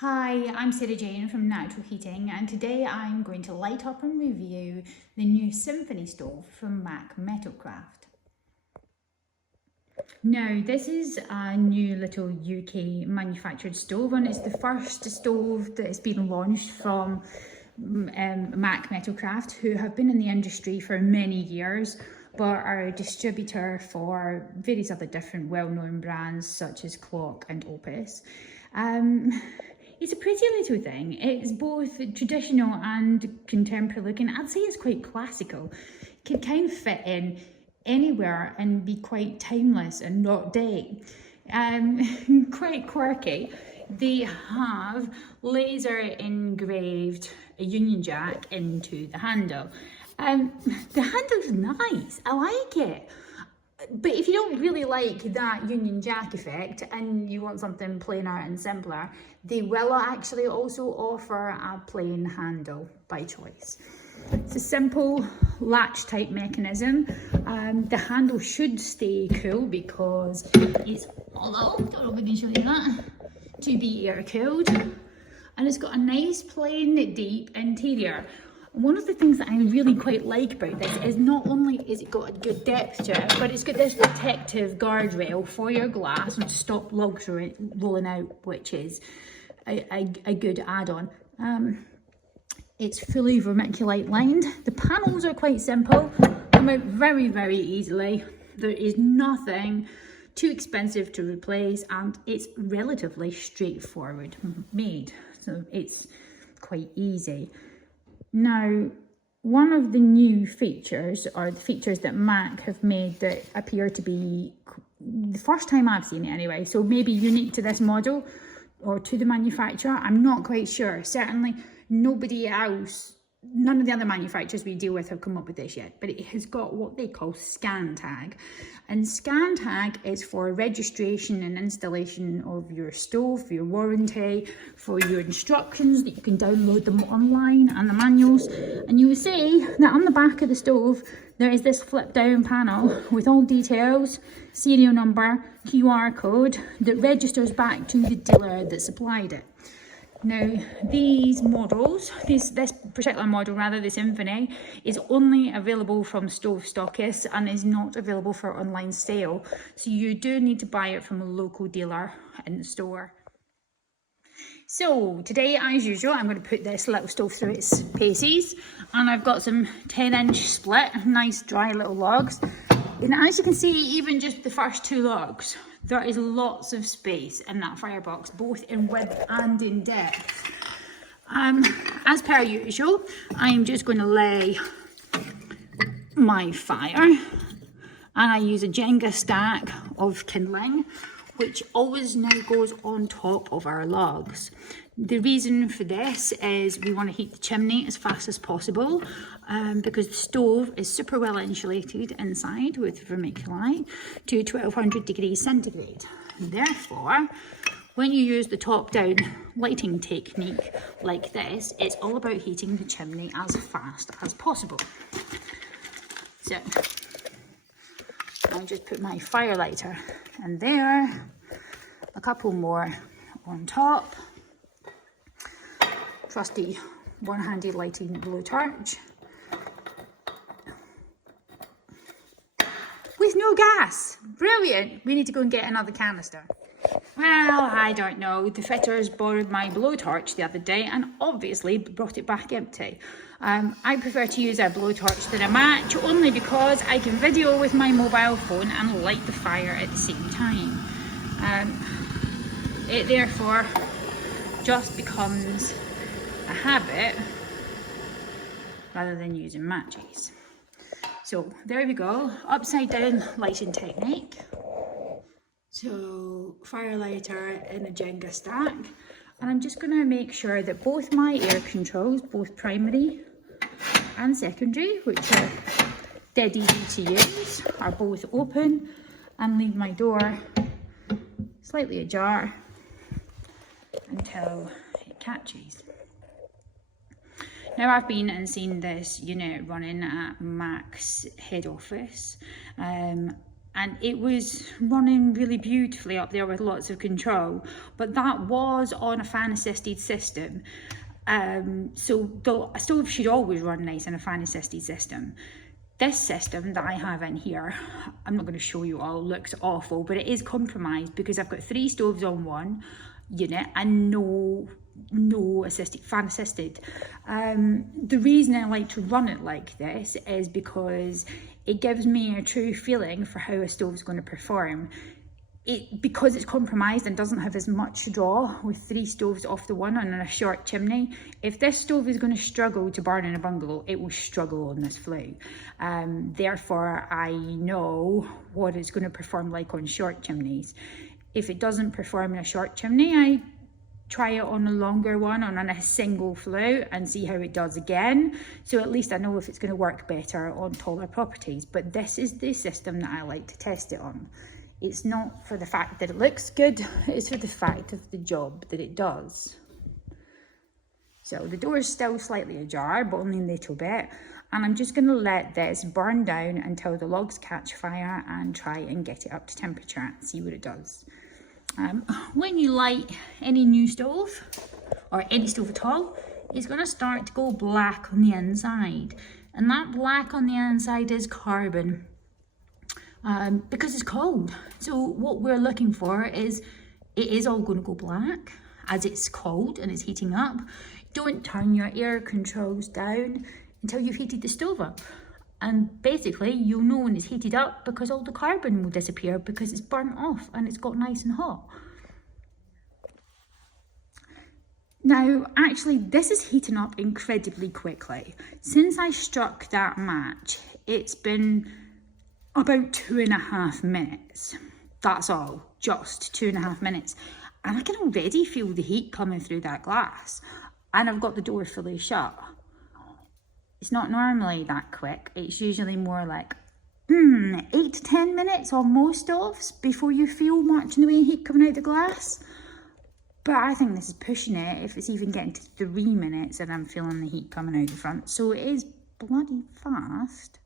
Hi, I'm Sarah Jane from Natural Heating, and today I'm going to light up and review the new Symphony stove from M.A.C Metalcraft. Now, this is a new little UK manufactured stove, and it's the first stove that has been launched from M.A.C Metalcraft, who have been in the industry for many years, but are a distributor for various other different well-known brands such as Clock and Opus. It's a pretty little thing. It's both traditional and contemporary looking. I'd say it's quite classical. It can kind of fit in anywhere and be quite timeless and not date. Quite quirky. They have laser engraved a Union Jack into the handle. The handle's nice. I like it. But if you don't really like that Union Jack effect and you want something plainer and simpler, they will actually also offer a plain handle by choice. It's a simple latch type mechanism. The handle should stay cool because it's, although I don't know if I can show you that, to be air cooled. And it's got a nice plain deep interior. One of the things that I really quite like about this is not only is it got a good depth to it, but it's got this protective guardrail for your glass and to stop logs rolling out, which is a good add-on. It's fully vermiculite lined. The panels are quite simple, come out very, very easily. There is nothing too expensive to replace, and it's relatively straightforward made, so it's quite easy. Now, one of the new features, or the features that M.A.C have made that appear to be the first time I've seen it anyway, so maybe unique to this model or to the manufacturer, I'm not quite sure. Certainly nobody else, none of the other manufacturers we deal with have come up with this yet, but it has got what they call scan tag. And scan tag is for registration and installation of your stove, for your warranty, for your instructions that you can download them online and the manuals. And you will see that on the back of the stove there is this flip down panel with all details, serial number, QR code that registers back to the dealer that supplied it. Now, these models, this particular model, rather, the Symphony, is only available from stove stockists and is not available for online sale. So you do need to buy it from a local dealer in the store. So today, as usual, I'm going to put this little stove through its paces, and I've got some 10-inch split, nice dry little logs. And as you can see, even just the first two logs, there is lots of space in that firebox, both in width and in depth. As per usual, I'm just going to lay my fire, and I use a Jenga stack of kindling, which always now goes on top of our logs. The reason for this is we want to heat the chimney as fast as possible, because the stove is super well insulated inside with vermiculite to 1200 degrees centigrade. And therefore, when you use the top-down lighting technique like this, it's all about heating the chimney as fast as possible. So, I'll just put my fire lighter in there, a couple more on top, trusty one-handed lighting blowtorch with no gas. Brilliant. We need to go and get another canister. Well, I don't know. The fitters borrowed my blowtorch the other day and obviously brought it back empty. I prefer to use a blowtorch than a match, only because I can video with my mobile phone and light the fire at the same time. It therefore just becomes a habit rather than using matches. So there we go, upside down lighting technique. So fire lighter in a Jenga stack, and I'm just going to make sure that both my air controls, both primary and secondary, which are dead easy to use, are both open, and leave my door slightly ajar until it catches. Now, I've been and seen this unit running at M.A.C's head office, and it was running really beautifully up there with lots of control, but that was on a fan assisted system. So the stove should always run nice in a fan assisted system. This system that I have in here, I'm not going to show you all, looks awful, but it is compromised because I've got 3 stoves on one unit and no assisted, fan assisted. The reason I like to run it like this is because it gives me a true feeling for how a stove is going to perform. Because it's compromised and doesn't have as much draw with 3 stoves off the one and on a short chimney, if this stove is going to struggle to burn in a bungalow, it will struggle on this flue. Therefore, I know what it's going to perform like on short chimneys. If it doesn't perform in a short chimney, I try it on a longer one, on a single flue, and see how it does again. So at least I know if it's going to work better on taller properties. But this is the system that I like to test it on. It's not for the fact that it looks good, it's for the fact of the job that it does. So the door is still slightly ajar, but only a little bit. And I'm just going to let this burn down until the logs catch fire and try and get it up to temperature and see what it does. When you light any new stove, or any stove at all, it's going to start to go black on the inside. And that black on the inside is carbon. Because it's cold. So what we're looking for is, it is all going to go black as it's cold and it's heating up. Don't turn your air controls down until you've heated the stove up. And basically you'll know when it's heated up because all the carbon will disappear because it's burnt off and it's got nice and hot. Now, actually, this is heating up incredibly quickly. Since I struck that match, it's been about 2.5 minutes. That's all, just 2.5 minutes. And I can already feel the heat coming through that glass. And I've got the door fully shut. It's not normally that quick. It's usually more like 8 to 10 minutes on most stoves before you feel much in the way of heat coming out the glass. But I think this is pushing it if it's even getting to 3 minutes and I'm feeling the heat coming out the front. So it is bloody fast.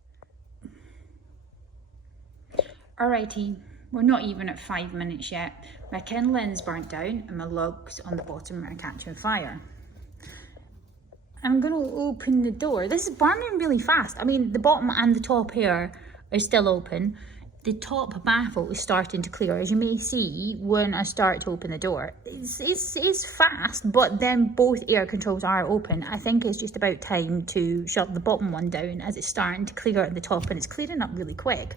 Alrighty, we're not even at 5 minutes yet. My kindling's burnt down and my logs on the bottom are catching fire. I'm going to open the door. This is burning really fast. I mean, the bottom and the top here are still open. The top baffle is starting to clear, as you may see when I start to open the door. It's fast, but then both air controls are open. I think it's just about time to shut the bottom one down as it's starting to clear at the top, and it's clearing up really quick.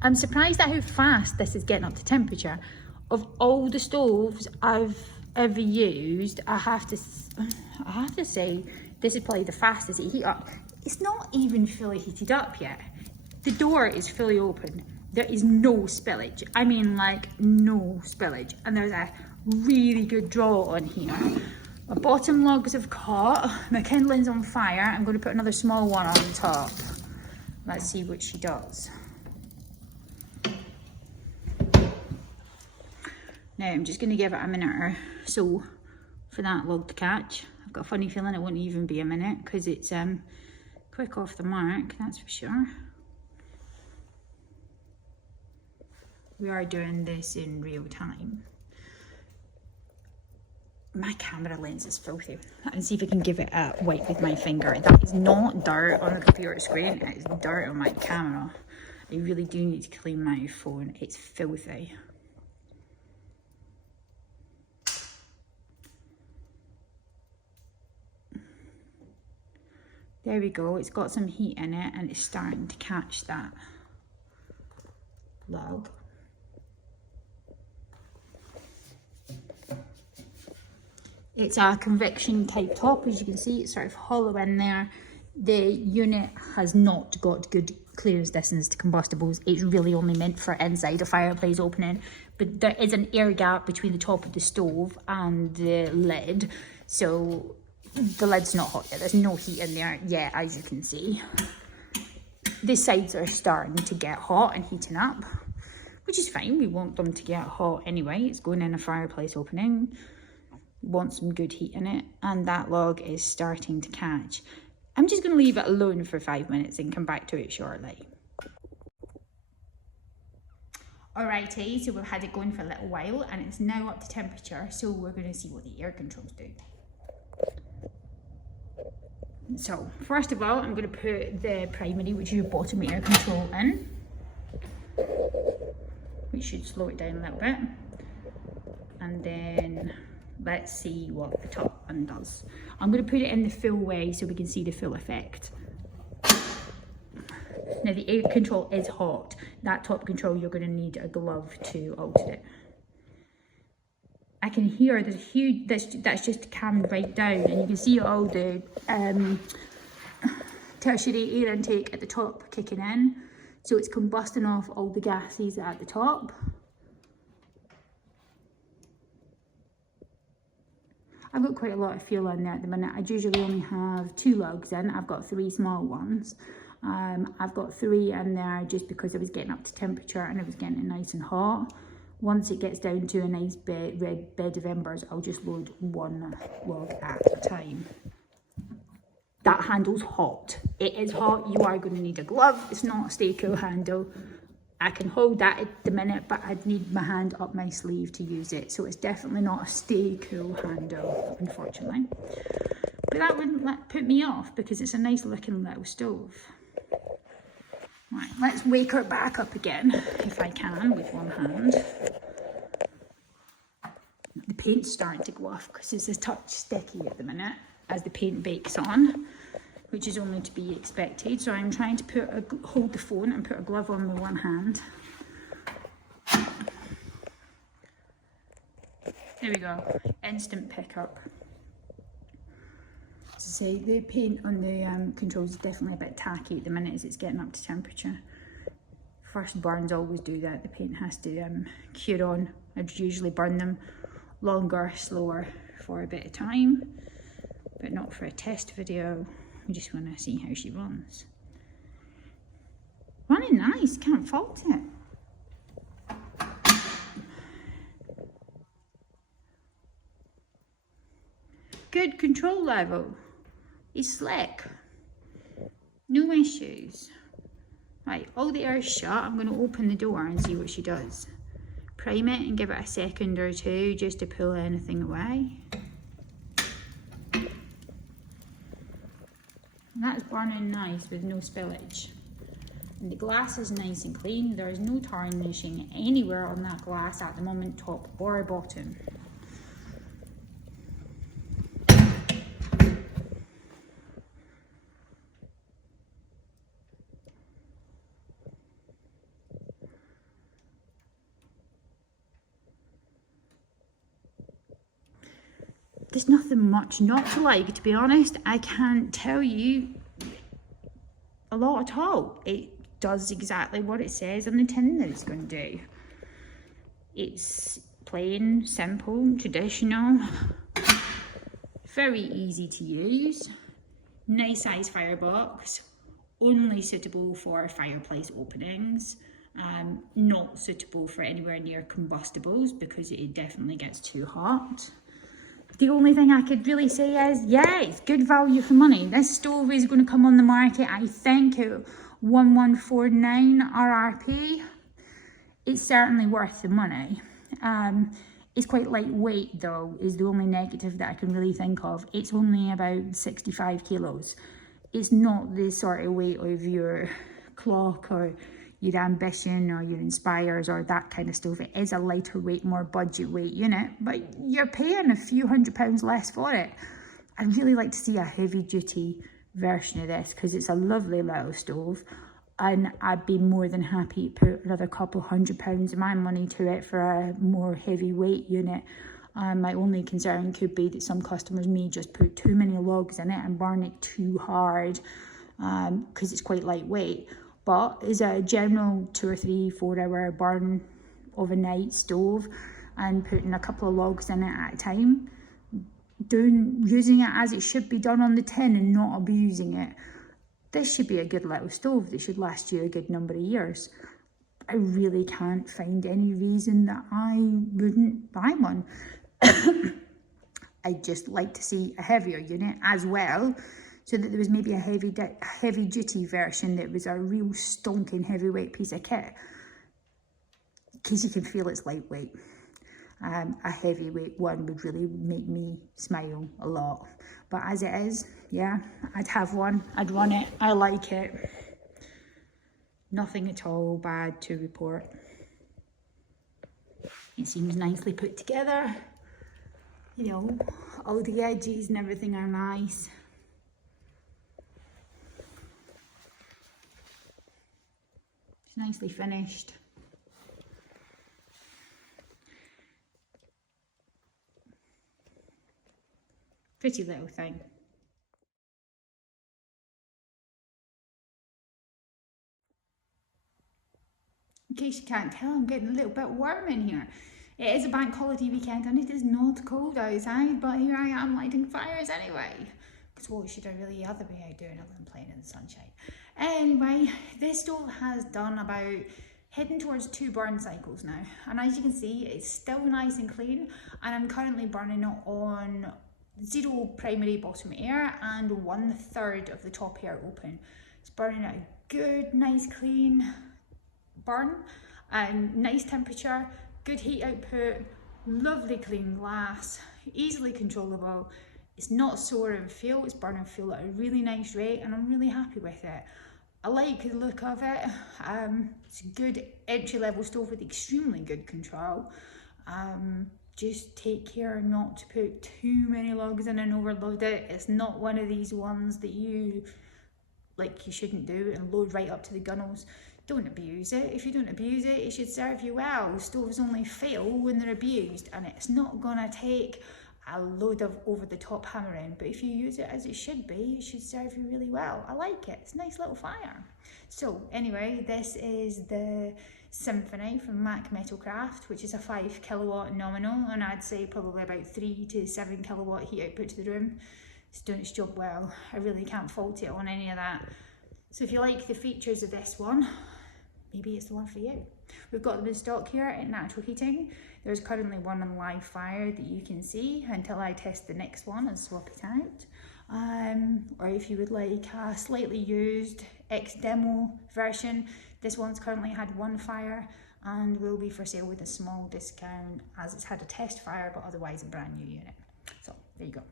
I'm surprised at how fast this is getting up to temperature. Of all the stoves I've ever used, I have to say this is probably the fastest it heat up. It's not even fully heated up yet. The door is fully open. There is no spillage. I mean, like, no spillage. And there's a really good draw on here. My bottom logs have caught. My kindling's on fire. I'm going to put another small one on top. Let's see what she does. Now I'm just going to give it a minute or so for that log to catch. I've got a funny feeling it won't even be a minute because it's quick off the mark, that's for sure. We are doing this in real time. My camera lens is filthy. Let's see if I can give it a wipe with my finger. That is not dirt on the computer screen, it is dirt on my camera. I really do need to clean my phone, it's filthy. There we go, it's got some heat in it and it's starting to catch that log. It's a convection type top, as you can see, it's sort of hollow in there. The unit has not got good clearance distance to combustibles. It's really only meant for inside a fireplace opening, but there is an air gap between the top of the stove and the lid, so the lid's not hot yet. There's no heat in there yet, as you can see. The sides are starting to get hot and heating up, which is fine. We want them to get hot anyway. It's going in a fireplace opening. We want some good heat in it, and that log is starting to catch. I'm just going to leave it alone for 5 minutes and come back to it shortly. Alrighty, so we've had it going for a little while and it's now up to temperature, so we're going to see what the air controls do. So first of all, I'm going to put the primary, which is your bottom air control, in, which should slow it down a little bit, and then let's see what the top one does. I'm going to put it in the full way so we can see the full effect. Now the air control is hot. That top control, you're going to need a glove to alter it. I can hear there's a huge, that's just calmed right down, and you can see all the tertiary air intake at the top kicking in. So it's combusting off all the gases at the top. I've got quite a lot of fuel in there at the minute. I usually only have 2 lugs in. I've got 3 small ones. I've got 3 in there just because I was getting up to temperature and I was getting it nice and hot. Once it gets down to a nice red bed of embers, I'll just load 1 log at a time. That handle's hot. It is hot. You are going to need a glove. It's not a stay cool handle. I can hold that at the minute, but I'd need my hand up my sleeve to use it. So it's definitely not a stay cool handle, unfortunately. But that wouldn't put me off because it's a nice looking little stove. Right, let's wake her back up again, if I can, with one hand. The paint's starting to go off because it's a touch sticky at the minute as the paint bakes on, which is only to be expected. So I'm trying to hold the phone and put a glove on with one hand. There we go, instant pickup. As I say, the paint on the controls is definitely a bit tacky at the minute as it's getting up to temperature. First burns always do that. The paint has to cure on. I'd usually burn them longer, slower for a bit of time, but not for a test video. We just want to see how she runs. Running nice, can't fault it. Good control level. It's slick. No issues. Right, all the air's shut. I'm going to open the door and see what she does. Prime it and give it a second or two just to pull anything away. And that's burning nice with no spillage. And the glass is nice and clean. There is no tarnishing anywhere on that glass at the moment, top or bottom. There's nothing much not to like, to be honest. I can't tell you a lot at all. It does exactly what it says on the tin that it's going to do. It's plain, simple, traditional, very easy to use, nice size firebox, only suitable for fireplace openings, not suitable for anywhere near combustibles because it definitely gets too hot. The only thing I could really say is, yeah, it's good value for money. This stove is going to come on the market, I think, at 1149 RRP. It's certainly worth the money. It's quite lightweight though, is the only negative that I can really think of. It's only about 65 kilos. It's not the sort of weight of your clock or your Ambition or your Inspires or that kind of stove. It is a lighter weight, more budget weight unit, but you're paying a few £100s less for it. I'd really like to see a heavy duty version of this because it's a lovely little stove, and I'd be more than happy to put another couple £100 of my money to it for a more heavyweight unit. My only concern could be that some customers may just put too many logs in it and burn it too hard because it's quite lightweight. But as a general 2 or 3, 4 hour burn of a night stove and putting a couple of logs in it at a time, using it as it should be done on the tin and not abusing it, this should be a good little stove that should last you a good number of years. I really can't find any reason that I wouldn't buy one. I'd just like to see a heavier unit as well, so that there was maybe a heavy duty version that was a real stonking heavyweight piece of kit. case you can feel it's lightweight. A heavyweight one would really make me smile a lot. But as it is, yeah, I'd have one, I'd run it, I like it. Nothing at all bad to report. It seems nicely put together. You know, all the edges and everything are nice. It's nicely finished. Pretty little thing. In case you can't tell, I'm getting a little bit warm in here. It is a bank holiday weekend and it is not cold outside, but here I am lighting fires anyway. Because what should I really other be out doing other than playing in the sunshine? Anyway, this stove has done about heading towards 2 burn cycles now. And as you can see, it's still nice and clean. And I'm currently burning it on 0 primary bottom air and 1/3 of the top air open. It's burning at a good, nice, clean burn, nice temperature, good heat output, lovely clean glass, easily controllable. It's not sour in fuel, it's burning fuel at a really nice rate and I'm really happy with it. I like the look of it. It's a good entry-level stove with extremely good control. Just take care not to put too many logs in and overload it. It's not one of these ones that you shouldn't do and load right up to the gunnels. Don't abuse it. If you don't abuse it, it should serve you well. Stoves only fail when they're abused, and it's not gonna take a load of over-the-top hammering, but if you use it as it should be, it should serve you really well. I like it. It's a nice little fire. So anyway, this is the Symphony from M.A.C Metalcraft, which is a 5 kilowatt nominal, and I'd say probably about 3 to 7 kilowatt heat output to the room. It's doing its job well. I really can't fault it on any of that. So if you like the features of this one, maybe it's the one for you. We've got them in stock here at Natural Heating. There's currently one on live fire that you can see until I test the next one and swap it out. Or if you would like a slightly used ex-demo version, this one's currently had 1 fire and will be for sale with a small discount as it's had a test fire, but otherwise a brand new unit. So there you go.